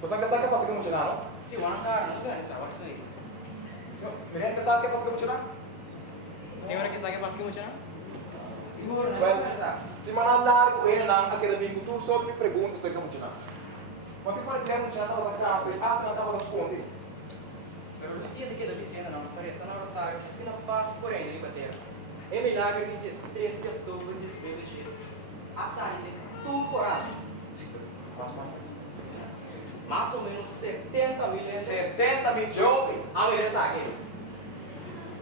Você não sabe o que passa com o não? Sim, uma cara, não ganha essa hora isso aí. Menino que sabe o que passa com o não? Senhora que sabe que passa com o Well, semana largo ele não acadêmico tu só me pergunta se como não. Quando para ter um chata para casa, a não estava respondendo. Pero Lucia de que da Vicena não parece não sabe que se não passa por aí de bater. É milagre de 3 de outubro de 2020. A saída de tudo por aí. Mais ou menos 70 mil. 70 mil jovens. A ver essa aqui.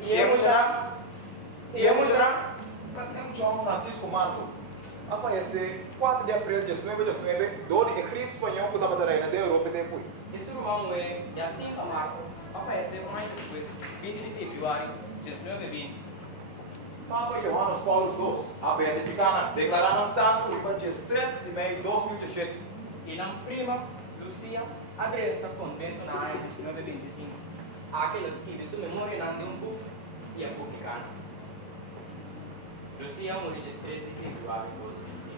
E é muito não. E é muito não. Tem um João Francisco Marco. A fallecer 4 de abril de 1919, do eclipse espanhol que estava da reina da Europa depois. Esse irmão é Jacinto Marco. A fallecer um ano depois, 20 de fevereiro de 1920. Papa Johannes Paulo II, a beatificana, declarada santo no dia 3 de maio de 2017. E na prima, Lucia, adreta convento na área de 1925. Aqueles que de sua memória não deu um pouco e é publicado. Lucia morreu de 13 de fevereiro de 2005.